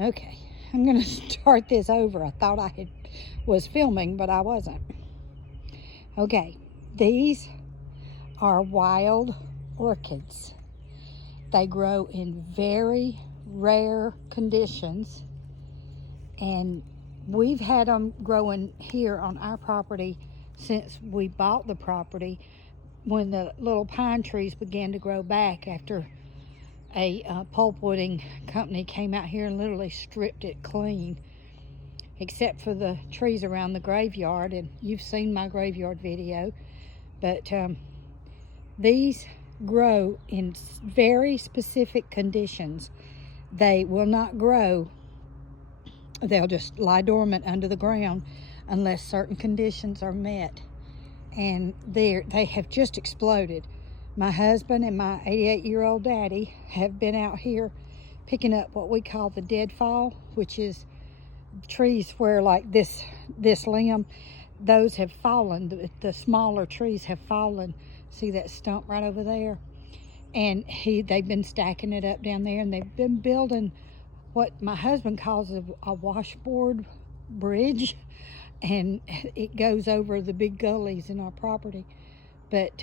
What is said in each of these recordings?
Okay, I'm gonna start this over. I thought I was filming, but I wasn't. Okay, these are wild orchids. They grow in very rare conditions, and we've had them growing here on our property since we bought the property, when the little pine trees began to grow back after a pulpwooding company came out here and literally stripped it clean, except for the trees around the graveyard. And you've seen my graveyard video, but these grow in very specific conditions. They will not grow, they'll just lie dormant under the ground unless certain conditions are met. And they have just exploded. My husband and my 88-year-old daddy have been out here picking up what we call the deadfall, which is trees where, like this limb, those have fallen. The smaller trees have fallen. See that stump right over there? And they've been stacking it up down there, and they've been building what my husband calls a washboard bridge, and it goes over the big gullies in our property. But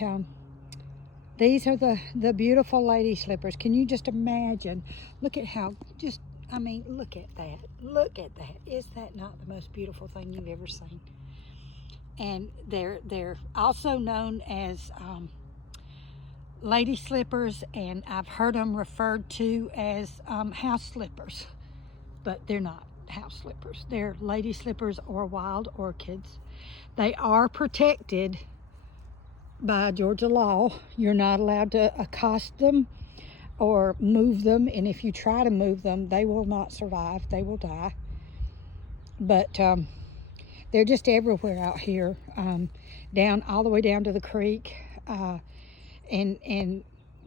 these are the beautiful lady slippers. Can you just imagine? Look at how look at that. Look at that. Is that not the most beautiful thing you've ever seen? And they're also known as lady slippers, and I've heard them referred to as house slippers, but they're not house slippers. They're lady slippers or wild orchids. They are protected by Georgia law. You're not allowed to accost them or move them, and if you try to move them, they will not survive. They will die. But they're just everywhere out here, down all the way down to the creek, and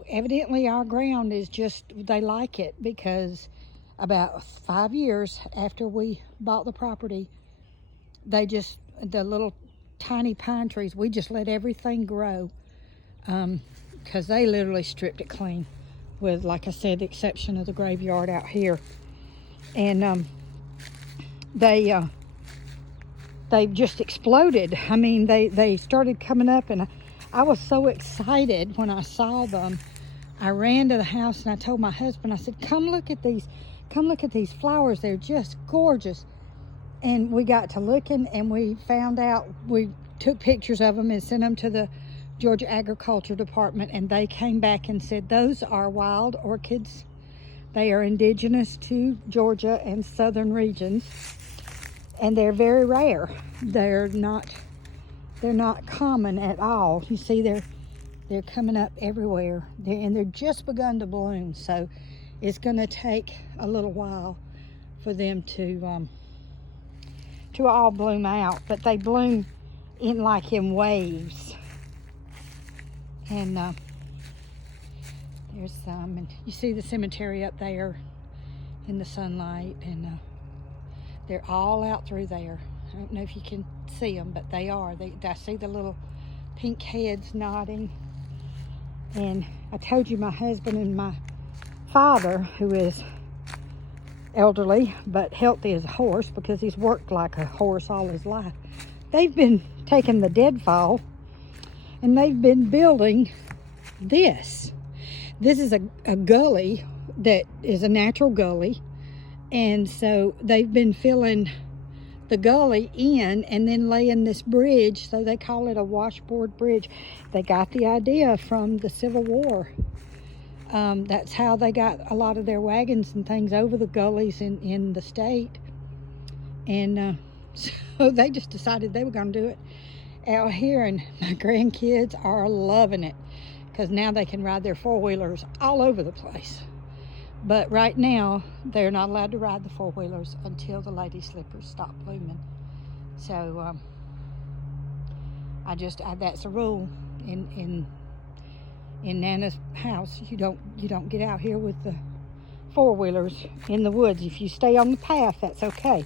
evidently our ground is just, they like it, because about 5 years after we bought the property, the little tiny pine trees, we just let everything grow, because they literally stripped it clean, with, like I said, the exception of the graveyard out here. And they've just exploded. I mean, they started coming up, and I was so excited when I saw them. I ran to the house and I told my husband, I said, come look at these flowers. They're just gorgeous. And we got to looking, and we found out, we took pictures of them and sent them to the Georgia Agriculture Department, and they came back and said those are wild orchids. They are indigenous to Georgia and southern regions, and they're very rare. They're not common at all. You see, they're coming up everywhere, and they're just begun to bloom, so it's going to take a little while for them to all bloom out. But they bloom in waves. And there's some, and you see the cemetery up there in the sunlight, and they're all out through there. I don't know if you can see them, but they are. I see the little pink heads nodding. And I told you, my husband and my father, who is elderly but healthy as a horse because he's worked like a horse all his life, they've been taking the deadfall and they've been building this. This is a gully that is a natural gully, and so they've been filling the gully in and then laying this bridge, so they call it a washboard bridge. They got the idea from the Civil War. That's how they got a lot of their wagons and things over the gullies in the state. And so they just decided they were going to do it out here, and my grandkids are loving it because now they can ride their four-wheelers all over the place. But right now, they're not allowed to ride the four-wheelers until the lady slippers stop blooming. So that's a rule in Nana's house. You don't get out here with the four-wheelers in the woods. If you stay on the path, that's okay.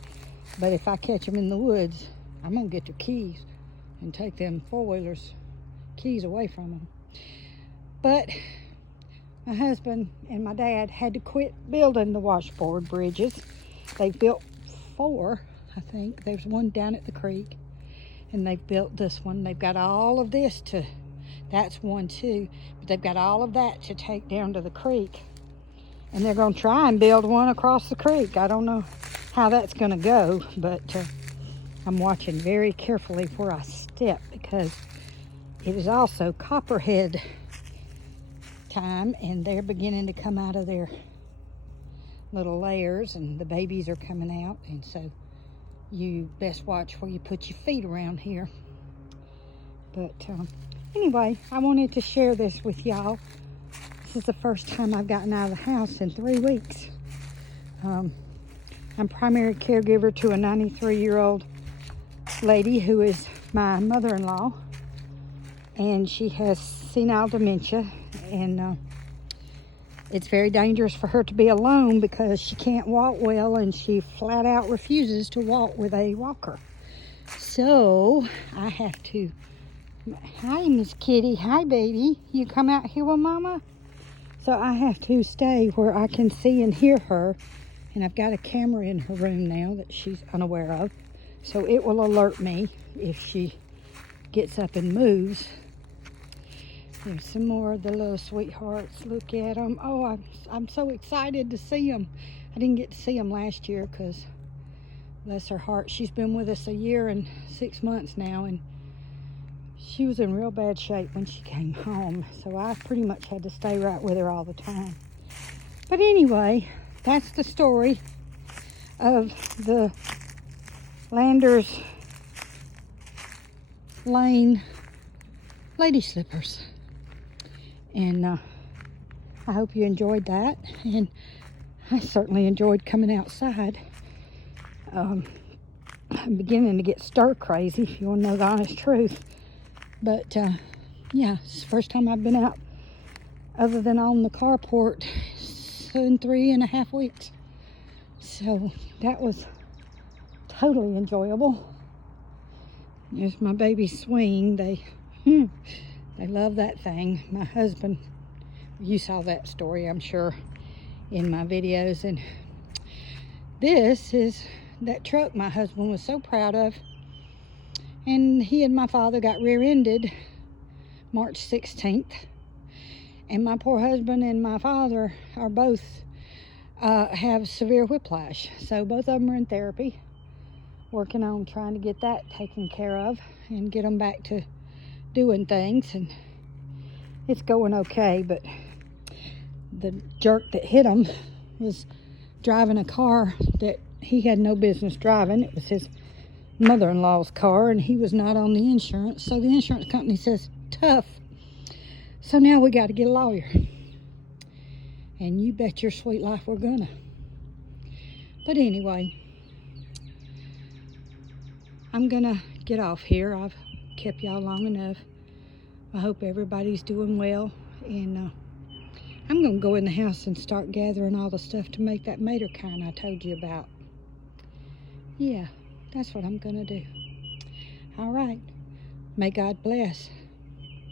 But if I catch them in the woods, I'm gonna get their keys and take them four-wheelers keys away from them. But my husband and my dad had to quit building the washboard bridges They've built 4, I think. There's one down at the creek, and they've built this one. They've got all of this to, that's one too, but they've got all of that to take down to the creek. And they're going to try and build one across the creek. I don't know how that's going to go, but I'm watching very carefully where I step, because it is also copperhead time, and they're beginning to come out of their little layers, and the babies are coming out, and so you best watch where you put your feet around here. But anyway, I wanted to share this with y'all. This is the first time I've gotten out of the house in 3 weeks. I'm primary caregiver to a 93-year-old lady who is my mother-in-law, and she has senile dementia, and it's very dangerous for her to be alone because she can't walk well, and she flat out refuses to walk with a walker. So I have to, hi Miss Kitty, hi baby, you come out here with mama? So I have to stay where I can see and hear her, and I've got a camera in her room now that she's unaware of, so it will alert me if she gets up and moves. There's some more of the little sweethearts. Look at them. Oh, I'm so excited to see them. I didn't get to see them last year because, bless her heart, she's been with us 1 year and 6 months now, and she was in real bad shape when she came home, so I pretty much had to stay right with her all the time. But anyway, that's the story of the Landers Lane lady slippers. And I hope you enjoyed that, and I certainly enjoyed coming outside. I'm beginning to get stir crazy, if you want to know the honest truth. But yeah, it's the first time I've been out other than on the carport in 3.5 weeks. So that was totally enjoyable. There's my baby swing. They love that thing. My husband, you saw that story, I'm sure, in my videos. And this is that truck my husband was so proud of. And he and my father got rear-ended March 16th. And my poor husband and my father are both have severe whiplash. So both of them are in therapy, working on trying to get that taken care of and get them back to doing things, and it's going okay. But the jerk that hit him was driving a car that he had no business driving. It was his mother-in-law's car, and he was not on the insurance, so the insurance company says tough. So now we got to get a lawyer, and you bet your sweet life we're gonna. But anyway, I'm gonna get off here. I've kept y'all long enough. I hope everybody's doing well, and I'm gonna go in the house and start gathering all the stuff to make that Materkind I told you about. Yeah, that's what I'm gonna do. All right, may God bless.